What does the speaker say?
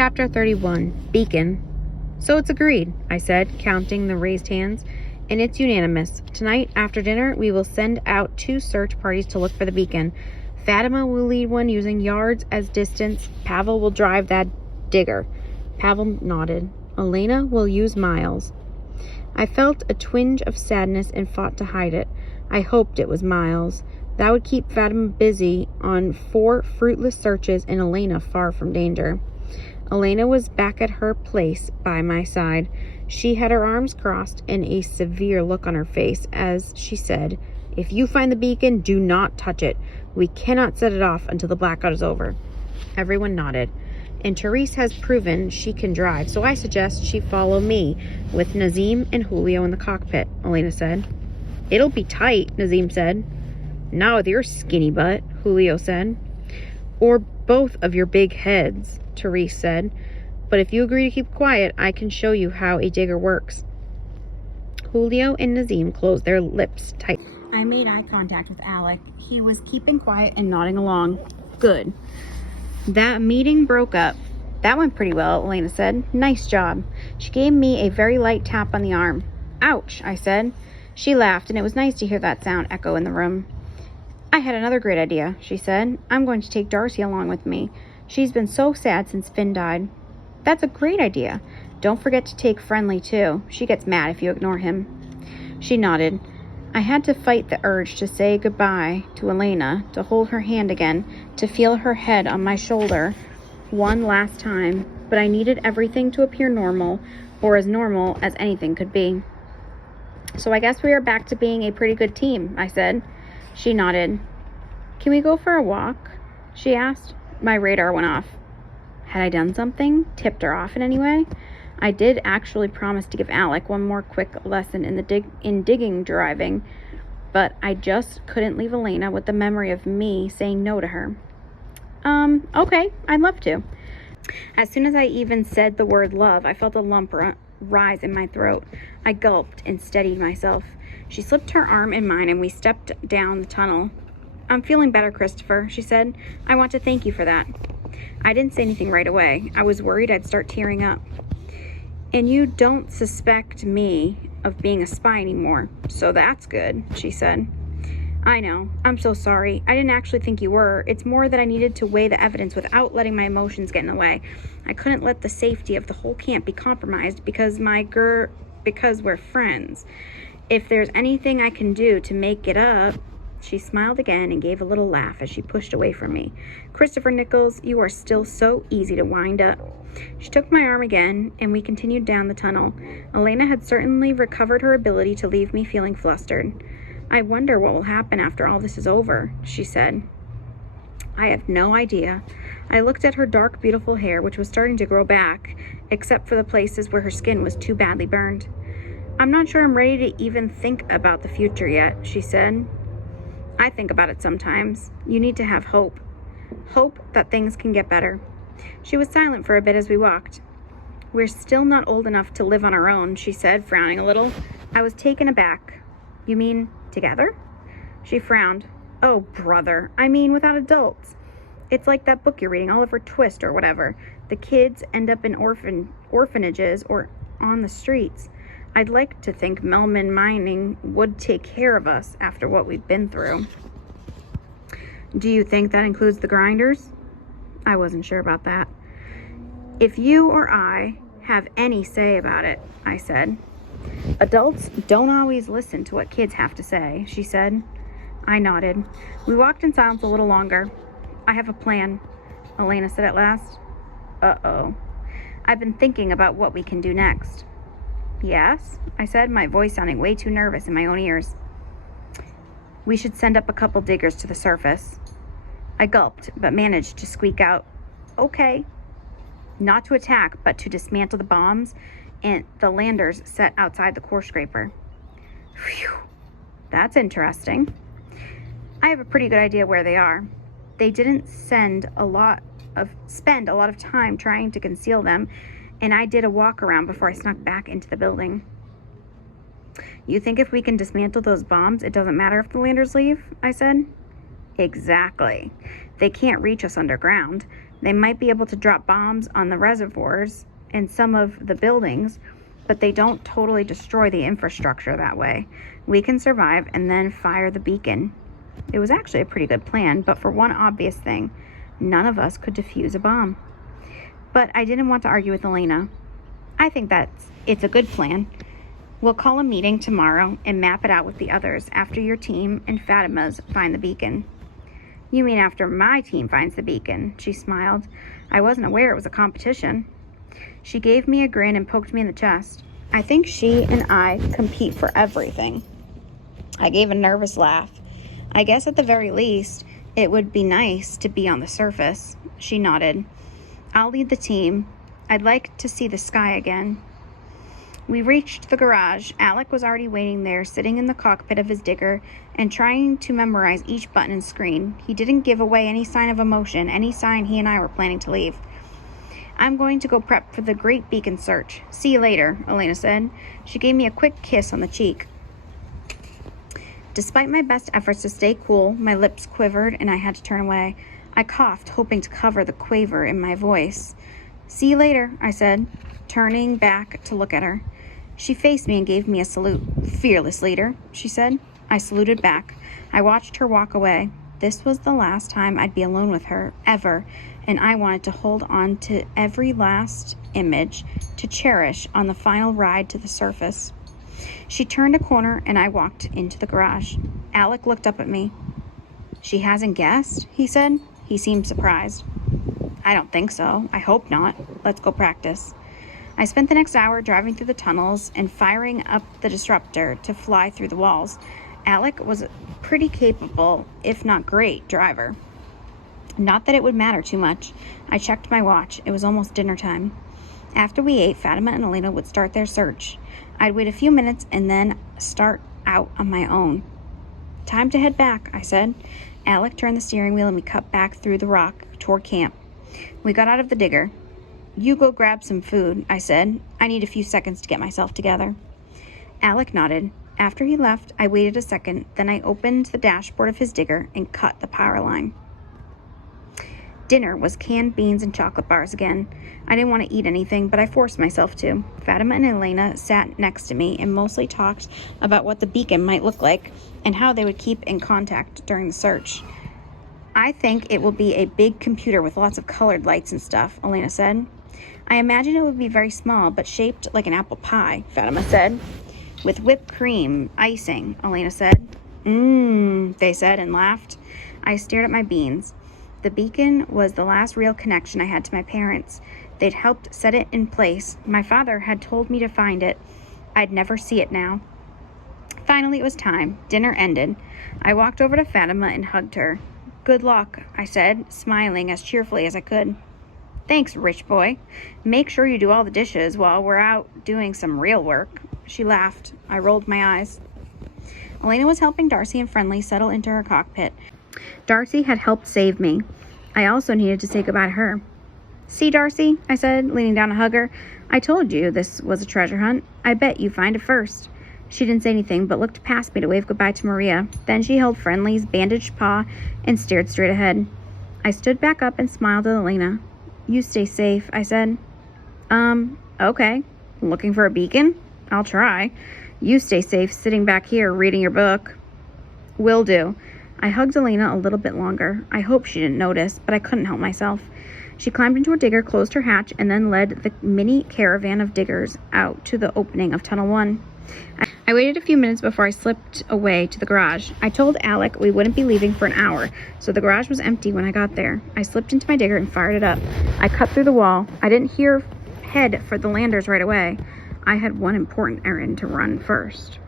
Chapter 31, Beacon. So it's agreed, I said, counting the raised hands, and it's unanimous. Tonight, after dinner, we will send out 2 search parties to look for the beacon. Fatima will lead one using yards as distance. Pavel will drive that digger. Pavel nodded. Elena will use miles. I felt a twinge of sadness and fought to hide it. I hoped it was miles. That would keep Fatima busy on 4 fruitless searches and Elena far from danger. Elena was back at her place by my side. She had her arms crossed and a severe look on her face as she said, "If you find the beacon, do not touch it. We cannot set it off until the blackout is over." Everyone nodded. And Therese has proven she can drive, so I suggest she follow me with Nazim and Julio in the cockpit, Elena said. It'll be tight, Nazim said. Not with your skinny butt, Julio said. Or both of your big heads, Therese said. But if you agree to keep quiet, I can show you how a digger works. Julio and Nazim closed their lips tight. I made eye contact with Alec. He was keeping quiet and nodding along. Good. That meeting broke up. That went pretty well, Elena said. Nice job. She gave me a very light tap on the arm. Ouch, I said. She laughed, and it was nice to hear that sound echo in the room. I had another great idea, she said. I'm going to take Darcy along with me. She's been so sad since Finn died. That's a great idea. Don't forget to take Friendly, too. She gets mad if you ignore him. She nodded. I had to fight the urge to say goodbye to Elena, to hold her hand again, to feel her head on my shoulder one last time, but I needed everything to appear normal, or as normal as anything could be. So I guess we are back to being a pretty good team, I said. She nodded. Can we go for a walk? She asked. My radar went off. Had I done something? Tipped her off in any way? I did actually promise to give Alec one more quick lesson in digging driving, but I just couldn't leave Elena with the memory of me saying no to her. Okay, I'd love to. As soon as I even said the word love, I felt a lump rise in my throat. I gulped and steadied myself. She slipped her arm in mine and we stepped down the tunnel. I'm feeling better, Christopher, she said. I want to thank you for that. I didn't say anything right away. I was worried I'd start tearing up. And you don't suspect me of being a spy anymore, so that's good, she said. I know. I'm so sorry. I didn't actually think you were. It's more that I needed to weigh the evidence without letting my emotions get in the way. I couldn't let the safety of the whole camp be compromised because we're friends. If there's anything I can do to make it up. She smiled again and gave a little laugh as she pushed away from me. Christopher Nichols, you are still so easy to wind up. She took my arm again, and we continued down the tunnel. Elena had certainly recovered her ability to leave me feeling flustered. I wonder what will happen after all this is over, she said. I have no idea. I looked at her dark, beautiful hair, which was starting to grow back, except for the places where her skin was too badly burned. I'm not sure I'm ready to even think about the future yet, she said. I think about it sometimes. You need to have hope. Hope that things can get better. She was silent for a bit as we walked. We're still not old enough to live on our own, she said, frowning a little. I was taken aback. You mean together? She frowned. Oh, brother. I mean without adults. It's like that book you're reading, Oliver Twist or whatever. The kids end up in orphanages or on the streets. I'd like to think Melman Mining would take care of us after what we've been through. Do you think that includes the grinders? I wasn't sure about that. If you or I have any say about it, I said. Adults don't always listen to what kids have to say, she said. I nodded. We walked in silence a little longer. I have a plan, Elena said at last. Uh-oh. I've been thinking about what we can do next. Yes, I said, my voice sounding way too nervous in my own ears. We should send up a couple diggers to the surface. I gulped, but managed to squeak out, okay. Not to attack, but to dismantle the bombs and the landers set outside the core scraper. Phew, that's interesting. I have a pretty good idea where they are. They didn't spend a lot of time trying to conceal them, and I did a walk around before I snuck back into the building. You think if we can dismantle those bombs, it doesn't matter if the landers leave? I said. Exactly. They can't reach us underground. They might be able to drop bombs on the reservoirs and some of the buildings, but they don't totally destroy the infrastructure that way. We can survive and then fire the beacon. It was actually a pretty good plan, but for one obvious thing, none of us could defuse a bomb. But I didn't want to argue with Elena. I think it's a good plan. We'll call a meeting tomorrow and map it out with the others after your team and Fatima's find the beacon. You mean after my team finds the beacon? She smiled. I wasn't aware it was a competition. She gave me a grin and poked me in the chest. I think she and I compete for everything. I gave a nervous laugh. I guess at the very least, it would be nice to be on the surface. She nodded. I'll lead the team. I'd like to see the sky again. We reached the garage. Alec was already waiting there, sitting in the cockpit of his digger and trying to memorize each button and screen. He didn't give away any sign of emotion, any sign he and I were planning to leave. I'm going to go prep for the great beacon search. See you later, Elena said. She gave me a quick kiss on the cheek. Despite my best efforts to stay cool, my lips quivered and I had to turn away. I coughed, hoping to cover the quaver in my voice. See you later, I said, turning back to look at her. She faced me and gave me a salute. Fearless leader, she said. I saluted back. I watched her walk away. This was the last time I'd be alone with her, ever, and I wanted to hold on to every last image to cherish on the final ride to the surface. She turned a corner and I walked into the garage. Alec looked up at me. She hasn't guessed, he said. He seemed surprised. I don't think so. I hope not. Let's go practice. I spent the next hour driving through the tunnels and firing up the disruptor to fly through the walls. Alec was a pretty capable, if not great, driver. Not that it would matter too much. I checked my watch. It was almost dinner time. After we ate, Fatima and Elena would start their search. I'd wait a few minutes and then start out on my own. Time to head back, I said. Alec turned the steering wheel and we cut back through the rock toward camp. We got out of the digger. You go grab some food, I said. I need a few seconds to get myself together. Alec nodded. After he left, I waited a second, then I opened the dashboard of his digger and cut the power line. Dinner was canned beans and chocolate bars again. I didn't want to eat anything, but I forced myself to. Fatima and Elena sat next to me and mostly talked about what the beacon might look like and how they would keep in contact during the search. I think it will be a big computer with lots of colored lights and stuff, Elena said. I imagine it would be very small, but shaped like an apple pie, Fatima said. With whipped cream, icing, Elena said. They said and laughed. I stared at my beans. The beacon was the last real connection I had to my parents. They'd helped set it in place. My father had told me to find it. I'd never see it now. Finally, it was time. Dinner ended. I walked over to Fatima and hugged her. Good luck, I said, smiling as cheerfully as I could. Thanks, rich boy. Make sure you do all the dishes while we're out doing some real work. She laughed. I rolled my eyes. Elena was helping Darcy and Friendly settle into her cockpit. Darcy had helped save me. I also needed to say goodbye to her. See, Darcy, I said, leaning down to hug her. I told you this was a treasure hunt. I bet you find it first. She didn't say anything, but looked past me to wave goodbye to Maria. Then she held Friendly's bandaged paw and stared straight ahead. I stood back up and smiled at Elena. You stay safe, I said. Okay. Looking for a beacon? I'll try. You stay safe sitting back here reading your book. Will do. I hugged Elena a little bit longer. I hoped she didn't notice, but I couldn't help myself. She climbed into her digger, closed her hatch, and then led the mini caravan of diggers out to the opening of Tunnel 1. I waited a few minutes before I slipped away to the garage. I told Alec we wouldn't be leaving for an hour, so the garage was empty when I got there. I slipped into my digger and fired it up. I cut through the wall. I didn't head for the landers right away. I had one important errand to run first.